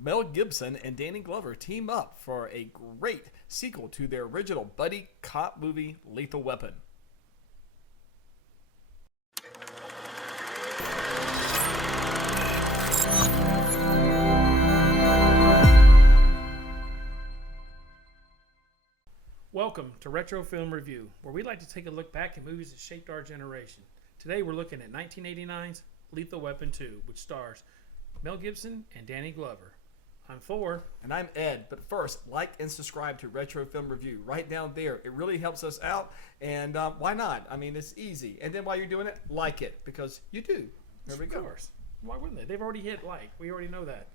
Mel Gibson and Danny Glover team up for a great sequel to their original buddy cop movie, Lethal Weapon. Welcome to Retro Film Review, where we like to take a look back at movies that shaped our generation. Today we're looking at 1989's Lethal Weapon 2, which stars Mel Gibson and Danny Glover. I'm Thor. And I'm Ed. But first, like and subscribe to Retro Film Review right down there. It really helps us out. And why not? I mean, it's easy. And then while you're doing it, like it, because you do. There we go. Of course. Why wouldn't they? They've already hit like. We already know that.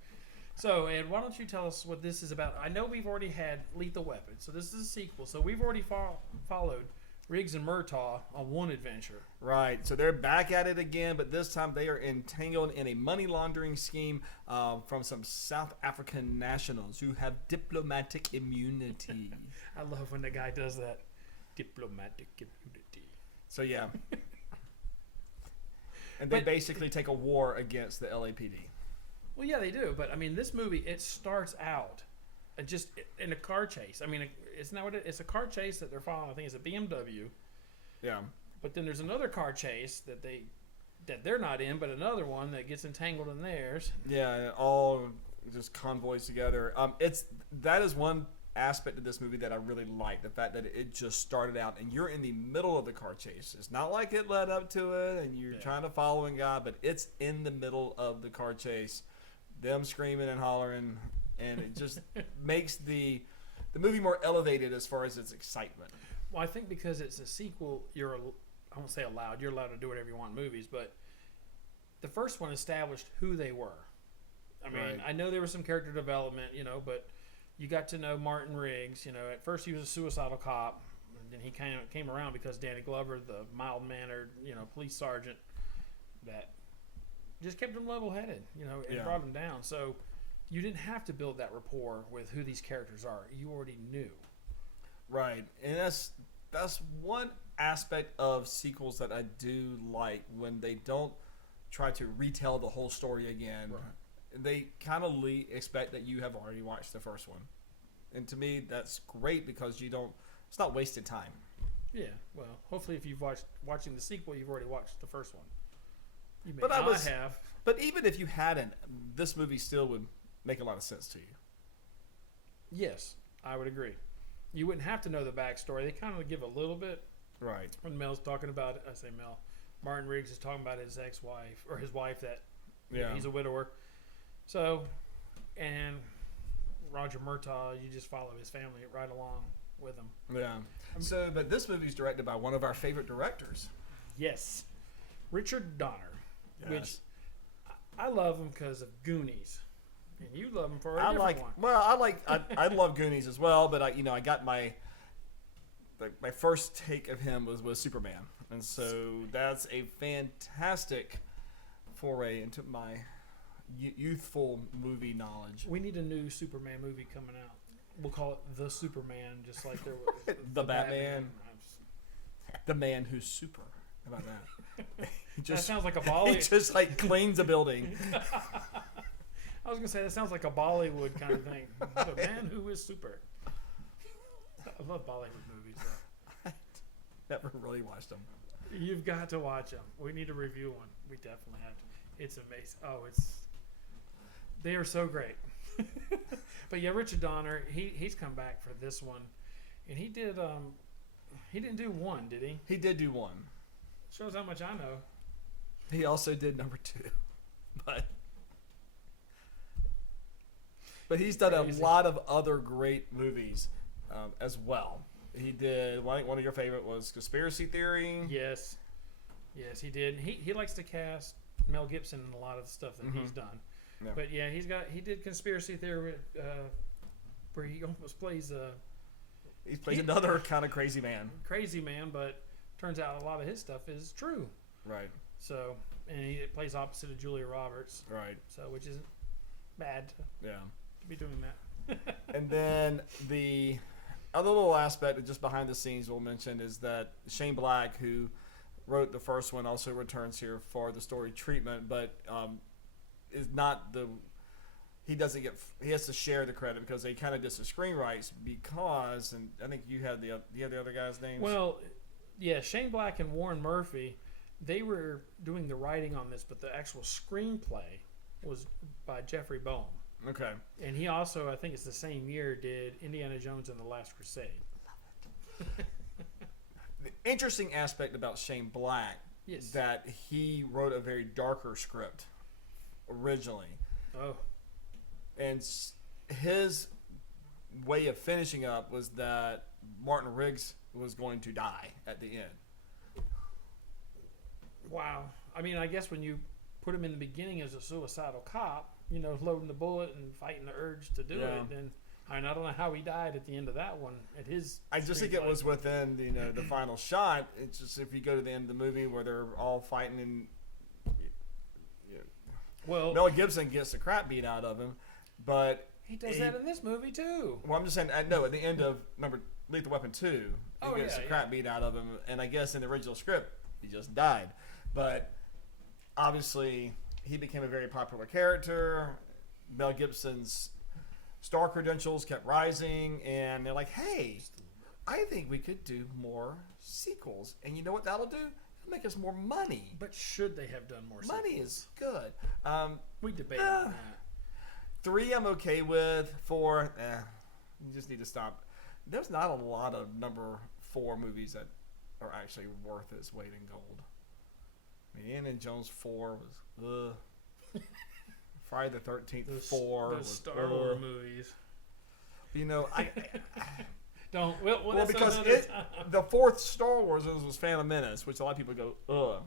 So, Ed, why don't you tell us what this is about? I know we've already had Lethal Weapon, so this is a sequel. So we've already followed Riggs and Murtaugh on one adventure. Right. So they're back at it again, but this time they are entangled in a money laundering scheme from some South African nationals who have diplomatic immunity. I love when the guy does that. Diplomatic immunity. So, yeah. And they basically take a war against the LAPD. Well, yeah, they do. But, I mean, this movie, it starts out just in a car chase. I mean, it's not what it's a car chase that they're following. I think it's a BMW. Yeah. But then there's another car chase that they're not in, but another one that gets entangled in theirs. Yeah, all just convoys together. That is one aspect of this movie that I really like. The fact that it just started out and you're in the middle of the car chase. It's not like it led up to it and you're trying to follow a guy, but it's in the middle of the car chase. Them screaming and hollering, and it just makes the movie more elevated as far as its excitement. Well, I think because it's a sequel, I won't say allowed. You're allowed to do whatever you want in movies, but the first one established who they were. I mean, Right. I know there was some character development, but you got to know Martin Riggs. At first he was a suicidal cop, and then he kind of came around because Danny Glover, the mild-mannered, police sergeant, that just kept him level-headed, and brought him down. So you didn't have to build that rapport with who these characters are. You already knew. Right, and that's one aspect of sequels that I do like when they don't try to retell the whole story again. Right. They kind of expect that you have already watched the first one, and to me that's great because it's not wasted time. Yeah, well, hopefully if you've watching the sequel, you've already watched the first one. You may But have. But even if you hadn't, this movie still would make a lot of sense to you. Yes, I would agree. You wouldn't have to know the backstory. They kind of give a little bit. Right. When Mel's talking about, I say Mel, Martin Riggs is talking about his ex-wife, or his wife that he's a widower. So, and Roger Murtaugh, you just follow his family right along with him. Yeah. So, but this movie is directed by one of our favorite directors. Yes. Richard Donner. Yes. Which I love him because of Goonies. And you love him for a different one. Well, I love Goonies as well, but I got my first take of him was Superman, and so that's a fantastic foray into my youthful movie knowledge. We need a new Superman movie coming out. We'll call it The Superman, just like there was the Batman. The man who's super. How about that? That sounds like a Bollywood. He just cleans a building. I was gonna say that sounds like a Bollywood kind of thing. The man who is super. I love Bollywood movies. Though. Never really watched them. You've got to watch them. We need to review one. We definitely have to. It's amazing. They are so great. But yeah, Richard Donner, he's come back for this one, and he didn't do one, did he? He did do one. Shows how much I know. He also did number 2, but he's done a lot of other great movies as well. He did. I think one of your favorite was Conspiracy Theory. Yes, he did. He likes to cast Mel Gibson in a lot of the stuff that he's done. Yeah. But yeah, he did Conspiracy Theory, where he almost plays He plays another kind of crazy man. Crazy man, but turns out a lot of his stuff is true. Right. So, and he plays opposite of Julia Roberts. Right. So, which isn't bad to be doing that. And then the other little aspect, just behind the scenes, we'll mention is that Shane Black, who wrote the first one, also returns here for the story treatment, but is not he doesn't get, he has to share the credit because they kind of did the screenwrites because, and I think you have the other guy's names. Well, yeah, Shane Black and Warren Murphy, they were doing the writing on this, but the actual screenplay was by Jeffrey Boehm. Okay. And he also, I think it's the same year, did Indiana Jones and the Last Crusade. The interesting aspect about Shane Black Yes. that he wrote a very darker script originally. Oh. And his way of finishing up was that Martin Riggs was going to die at the end. Wow. I mean, I guess when you put him in the beginning as a suicidal cop, you know, loading the bullet and fighting the urge to do it, then I don't know how he died at the end of that one. At his, I just think it was within the final shot. It's just if you go to the end of the movie where they're all fighting and well, Mel Gibson gets the crap beat out of him, but he does that in this movie too. Well, I'm just saying, no, at the end of remember Lethal Weapon 2, he gets the crap beat out of him, and I guess in the original script he just died, but obviously he became a very popular character. Mel Gibson's star credentials kept rising, and they're like, hey, I think we could do more sequels. And you know what that'll do? It'll make us more money. But should they have done more sequels? Money is good. We debate on that. 3 I'm okay with. 4, you just need to stop. There's not a lot of number 4 movies that are actually worth its weight in gold. I mean, Indiana Jones 4 was Friday the 13th 4 those was Star Wars movies. You know, I don't well because the 4th Star Wars was Phantom Menace, which a lot of people go ugh.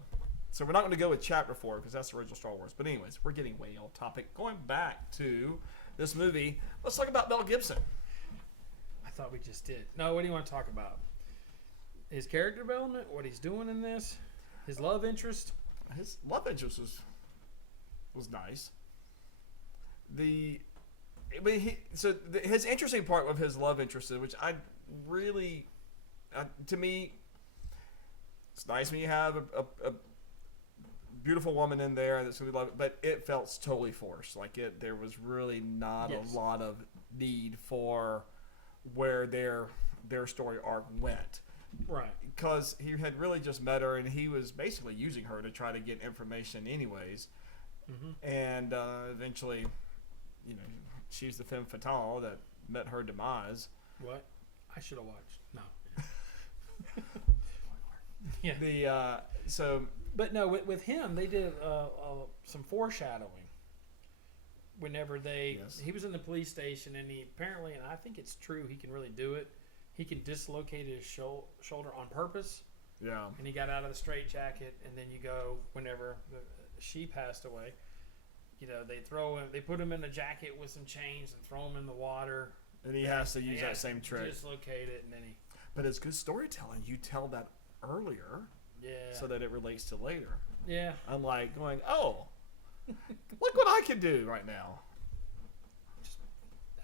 So we're not going to go with Chapter 4 because that's the original Star Wars. But anyways, we're getting way off topic. Going back to this movie, let's talk about Mel Gibson. I thought we just did. No, what do you want to talk about? His character development, what he's doing in this, his love interest. His love interest was nice. His interesting part of his love interest, which I really, to me, it's nice when you have a beautiful woman in there that's gonna be loved, but it felt totally forced. Like there was really not a lot of need for where their story arc went. Right. Because he had really just met her, and he was basically using her to try to get information anyways. Mm-hmm. And eventually, she's the femme fatale that met her demise. What? I should have watched. No. Yeah. But no, with him, they did some foreshadowing. Whenever he was in the police station, and he apparently, and I think it's true, he can really do it. He can dislocate his shoulder on purpose. Yeah. And he got out of the straitjacket, and then you go whenever she passed away. They put him in a jacket with some chains and throw him in the water. And he has to use that same trick. Dislocate it, and then he. But it's good storytelling. You tell that earlier. Yeah. So that it relates to later. Yeah. Unlike going, oh, look what I can do right now. Just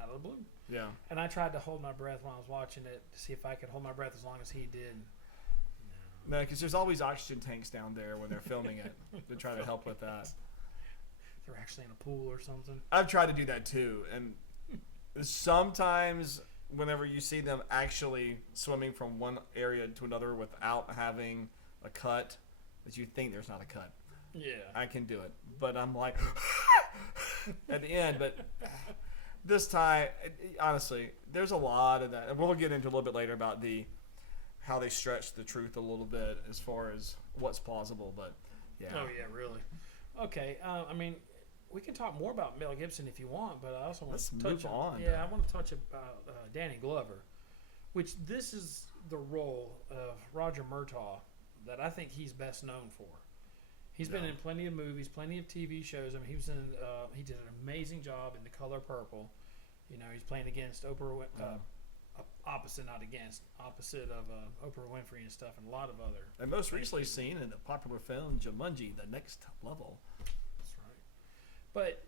out of the blue. Yeah. And I tried to hold my breath while I was watching it to see if I could hold my breath as long as he did. No, because there's always oxygen tanks down there when they're filming it to try to help with that. They're actually in a pool or something. I've tried to do that too, and sometimes whenever you see them actually swimming from one area to another without having a cut, that you think there's not a cut. Yeah. I can do it, but I'm like at the end. But this time, honestly, there's a lot of that, and we'll get into a little bit later about how they stretch the truth a little bit as far as what's plausible. But yeah. Oh yeah, really. Okay. I mean, we can talk more about Mel Gibson if you want, but I also want to touch on. Yeah, I want to touch about Danny Glover, which this is the role of Roger Murtaugh that I think he's best known for. He's been in plenty of movies, plenty of TV shows. I mean, he did an amazing job in The Color Purple. He's playing against Oprah, opposite of Oprah Winfrey and stuff, and a lot of other. And most recently seen in the popular film Jumanji: The Next Level. That's right. But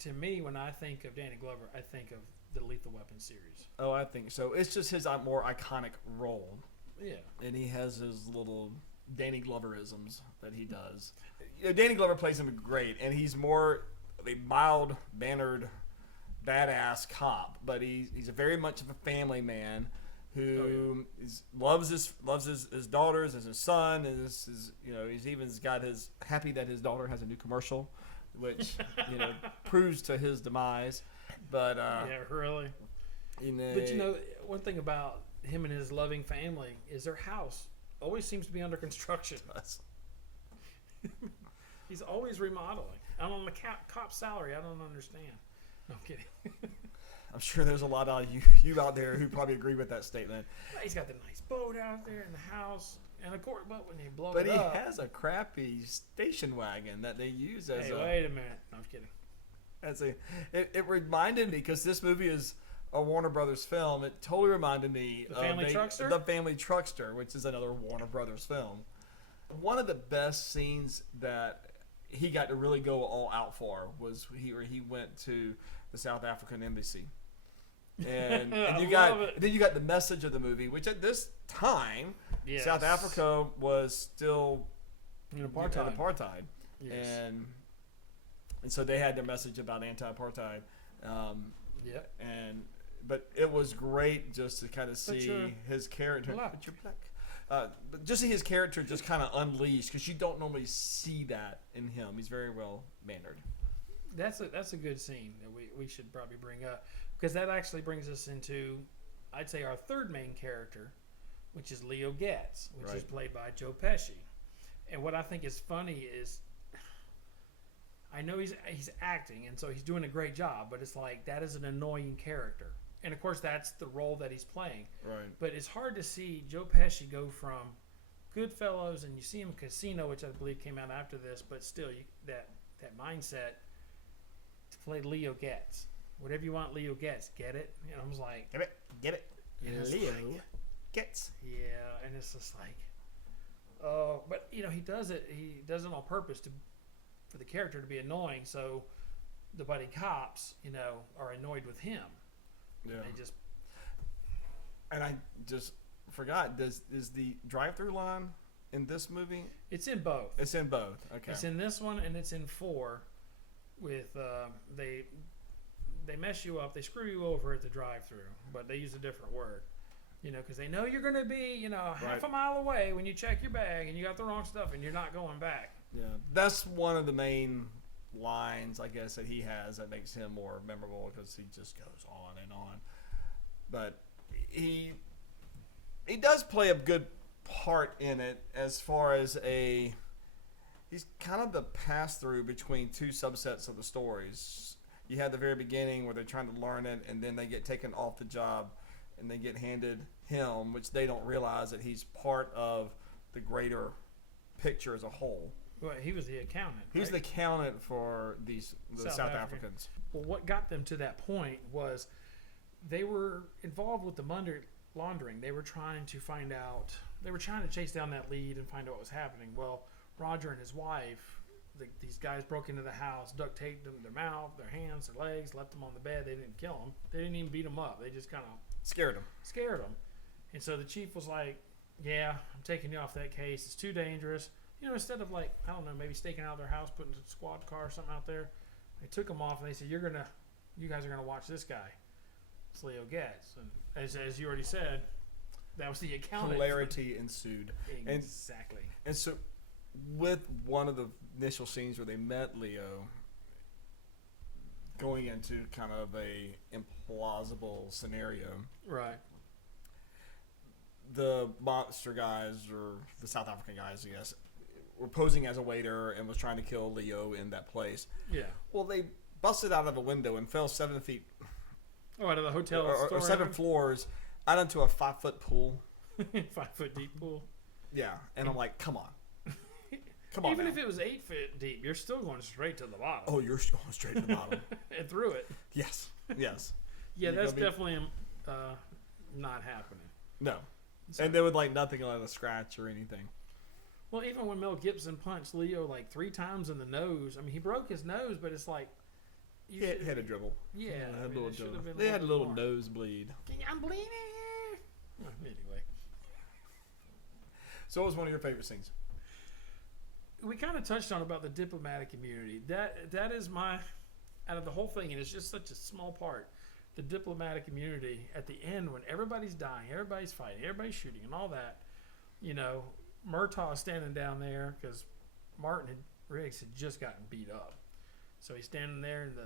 to me, when I think of Danny Glover, I think of the Lethal Weapon series. Oh, I think so. It's just his more iconic role. Yeah. And he has his little Danny Gloverisms that he does. Danny Glover plays him great, and he's more a mild-mannered badass cop, but he's a very much of a family man who loves his daughters as his son, and he's even got his happy that his daughter has a new commercial, which proves to his demise. But yeah, really. But one thing about him and his loving family is their house always seems to be under construction. He's always remodeling. I'm on the cop salary. I don't understand. No, I'm kidding. I'm sure there's a lot of you out there who probably agree with that statement. He's got the nice boat out there in the house, and of course, but when they blow but it up, he has a crappy station wagon that they use as hey, wait a minute. No, I'm kidding. It reminded me, because this movie is a Warner Brothers film. It totally reminded me of Truckster? The Family Truckster, which is another Warner Brothers film. One of the best scenes that he got to really go all out for was he went to the South African embassy, and you got the message of the movie, which at this time, South Africa was still in apartheid. Yes. And so they had their message about anti-apartheid. But it was great just to kind of see his character. But you're black. But just see his character just kind of unleashed, because you don't normally see that in him. He's very well mannered. That's a good scene that we should probably bring up, because that actually brings us into, I'd say, our third main character, which is Leo Getz, which is played by Joe Pesci. And what I think is funny is, I know he's acting, and so he's doing a great job, but it's like, that is an annoying character. And of course, that's the role that he's playing. Right. But it's hard to see Joe Pesci go from Goodfellas, and you see him in Casino, which I believe came out after this, but still, that mindset to play Leo Getz. Whatever you want, Leo Getz. Get it? And I was like, get it. Leo Getz. Yeah, and it's just like, but he does it. He does it on purpose for the character to be annoying, so the buddy cops, are annoyed with him. Yeah. And I just forgot. Is the drive-through line in this movie? It's in both. It's in both. Okay. It's in this one, and it's in 4. With they mess you up. They screw you over at the drive-through, but they use a different word. Because they know you're going to be, half a mile away when you check your bag, and you got the wrong stuff, and you're not going back. Yeah, that's one of the main lines, I guess, that he has that makes him more memorable, because he just goes on and on. But he does play a good part in it, as far as he's kind of the pass-through between two subsets of the stories. You have the very beginning where they're trying to learn it, and then they get taken off the job, and they get handed him, which they don't realize that he's part of the greater picture as a whole. Well, he was the accountant. He was the accountant for the South Africans. Well, what got them to that point was they were involved with the money laundering. They were trying to find out. They were trying to chase down that lead and find out what was happening. Well, Roger and his wife, these guys broke into the house, duct taped them, their mouth, their hands, their legs, left them on the bed. They didn't kill them. They didn't even beat them up. They just kind of scared them. And so the chief was like, "Yeah, I'm taking you off that case. It's too dangerous." Instead of maybe staking out their house, putting a squad car or something out there, they took him off and they said, you guys are gonna watch this guy. It's Leo Getz, and as you already said, that was the accountant. Hilarity ensued. Exactly. And so, with one of the initial scenes where they met Leo, going into kind of a implausible scenario, right? The monster guys, or the South African guys, I guess, were posing as a waiter and was trying to kill Leo in that place. Yeah. Well, they busted out of a window and fell 7 feet. Oh, out of the hotel or 7 floors out into a 5-foot pool. 5-foot deep pool. Yeah, and I'm like, come on. Even if it was 8 feet deep, you're still going straight to the bottom. Oh, you're going straight to the bottom. And through it. Yes. Yeah, that's definitely not happening. No. So, and there was nothing like a scratch or anything. Well, even when Mel Gibson punched Leo 3 times in the nose, I mean, he broke his nose, but it's like... He had a dribble. Yeah. They had a little nosebleed. I'm bleeding. Anyway. So what was one of your favorite scenes? We kind of touched on about the diplomatic immunity. That is my out of the whole thing, and it's just such a small part. The diplomatic immunity at the end, when everybody's dying, everybody's fighting, everybody's shooting, and all that. Murtaugh's standing down there because Riggs had just gotten beat up, so he's standing there, and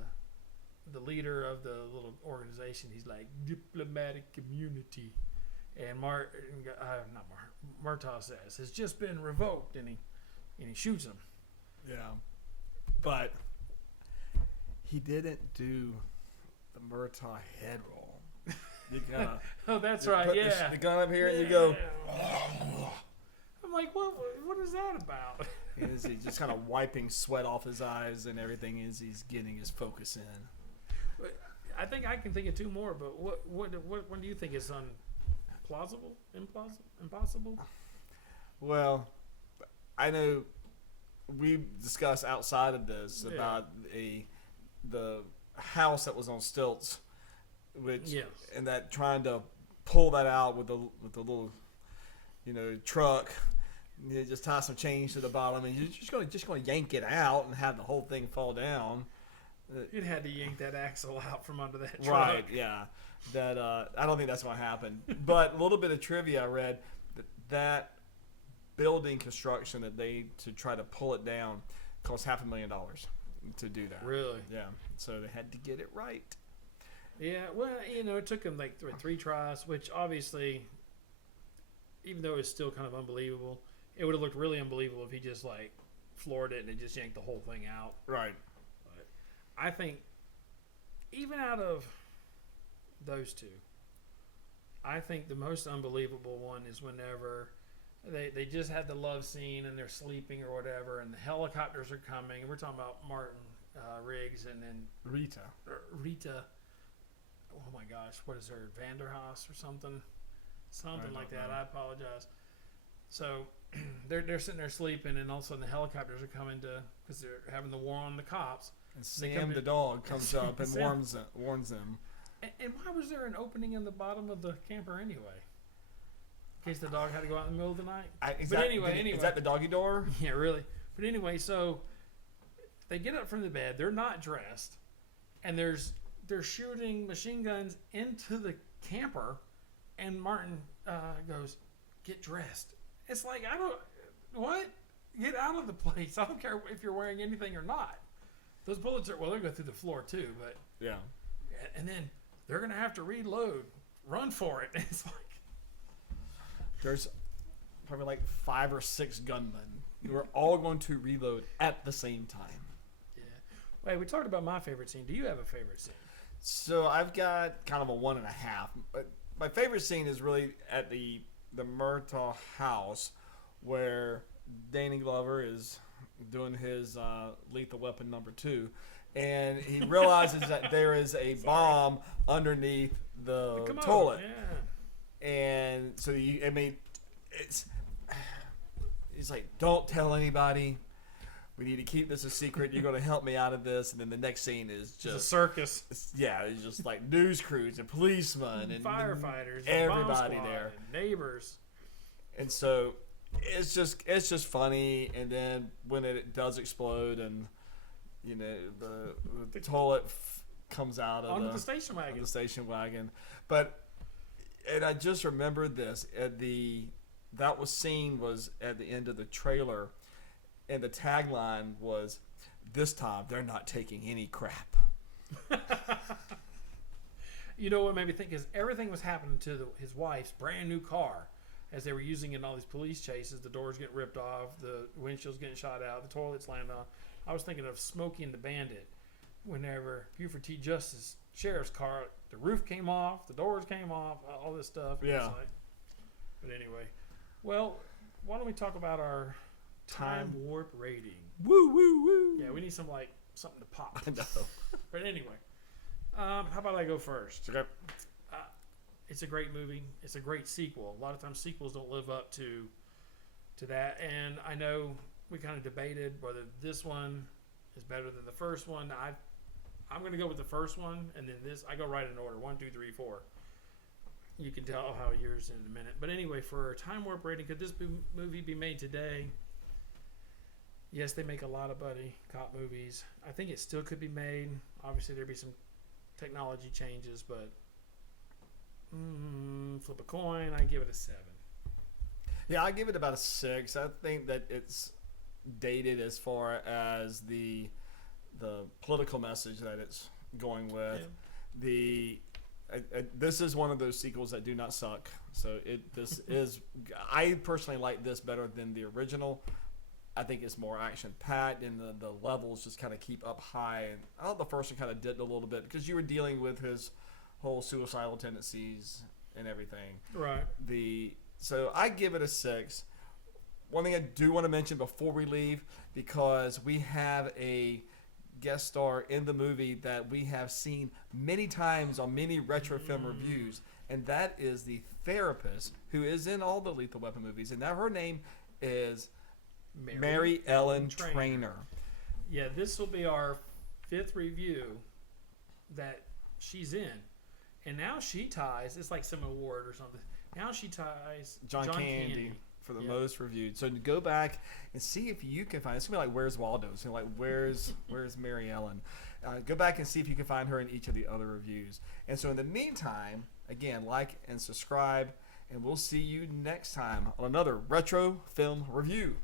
the leader of the little organization, he's like, diplomatic immunity, and Murtaugh says, has just been revoked, and he shoots him. Yeah, but he didn't do the Murtaugh head roll. You gotta, oh, that's right. Yeah, the gun up here, and you go. I'm like, what is that about? Is he just kind of wiping sweat off his eyes and everything as he's getting his focus in? I think I can think of two more, but what do you think is implausible? Impossible? Well, I know we discussed outside of this about the house that was on stilts, which and that trying to pull that out with the little truck. You just tie some chains to the bottom, and you're just going to yank it out and have the whole thing fall down. It had to yank that axle out from under that truck. Right, yeah. That I don't think that's going to happen. But a little bit of trivia I read that building construction to try to pull it down cost $500,000 to do that. Really? Yeah. So they had to get it right. Yeah. Well, it took them like three tries, which obviously, even though it's still kind of unbelievable, it would have looked really unbelievable if he just like floored it and it just yanked the whole thing out. Right. But I think even out of those two, I think the most unbelievable one is whenever they just had the love scene and they're sleeping or whatever, and the helicopters are coming. And we're talking about Martin Riggs and then Rita. Oh my gosh, what is her, Vanderhaas or something like that? I apologize. So they're sitting there sleeping, and all of a sudden the helicopters are coming because they're having the war on the cops. And Sam the dog comes up and warns them. And why was there an opening in the bottom of the camper anyway? In case the dog had to go out in the middle of the night. Anyway, is that the doggy door? Yeah, really. But anyway, so they get up from the bed. They're not dressed, and they're shooting machine guns into the camper. And Martin goes, "Get dressed." It's like, what? Get out of the place. I don't care if you're wearing anything or not. Those bullets they're going through the floor too, but yeah. And then they're gonna have to reload. Run for it. It's like there's probably like 5 or 6 gunmen who are all going to reload at the same time. Yeah. Wait, we talked about my favorite scene. Do you have a favorite scene? So I've got kind of a 1.5. But my favorite scene is really at the Murtaugh house where Danny Glover is doing his Lethal Weapon number 2. And he realizes that there is a bomb underneath the toilet. Yeah. And so he's like, don't tell anybody. We need to keep this a secret. You're going to help me out of this. And then the next scene is just a circus. It's just like news crews and policemen and firefighters, everybody and there, and neighbors. And so it's just funny. And then when it does explode and the toilet comes out of onto the station wagon. And I just remembered this that was seen was at the end of the trailer, and the tagline was, "This time they're not taking any crap." You know what made me think is everything was happening to his wife's brand new car as they were using it in all these police chases. The doors getting ripped off, the windshield's getting shot out, the toilets landing on. I was thinking of Smokey and the Bandit. Whenever Buford T. Justice sheriff's car, the roof came off, the doors came off, all this stuff. Yeah. But anyway, well, why don't we talk about our time warp rating? Woo woo woo. Yeah, we need something to pop. I know. But anyway, how about I go first? Okay. It's a great movie. It's a great sequel. A lot of times sequels don't live up to that, and I know we kind of debated whether this one is better than the first one. I'm going to go with the first one, and then this. I go right in order: 1, 2, 3, 4. You can tell how yours in a minute. But anyway, for time warp rating, could this movie be made today? Yes, they make a lot of buddy cop movies. I think it still could be made. Obviously, there'd be some technology changes, but flip a coin, I give it a 7. Yeah, I give it about a 6. I think that it's dated as far as the political message that it's going with. This is one of those sequels that do not suck. So this is, I personally like this better than the original. I think it's more action packed and the levels just kind of keep up high. And I thought the first one kind of dipped a little bit because you were dealing with his whole suicidal tendencies and everything. Right. So I give it a 6. One thing I do want to mention before we leave, because we have a guest star in the movie that we have seen many times on many retro film reviews, and that is the therapist who is in all the Lethal Weapon movies, and now her name is Mary Ellen Trainor. Yeah, this will be our 5th review that she's in, and now she ties. It's like some award or something. Now she ties John Candy for the most reviewed. So go back and see if you can find. It's gonna be like Where's Waldo? It's gonna be like Where's Mary Ellen? Go back and see if you can find her in each of the other reviews. And so in the meantime, again, like and subscribe, and we'll see you next time on another retro film review.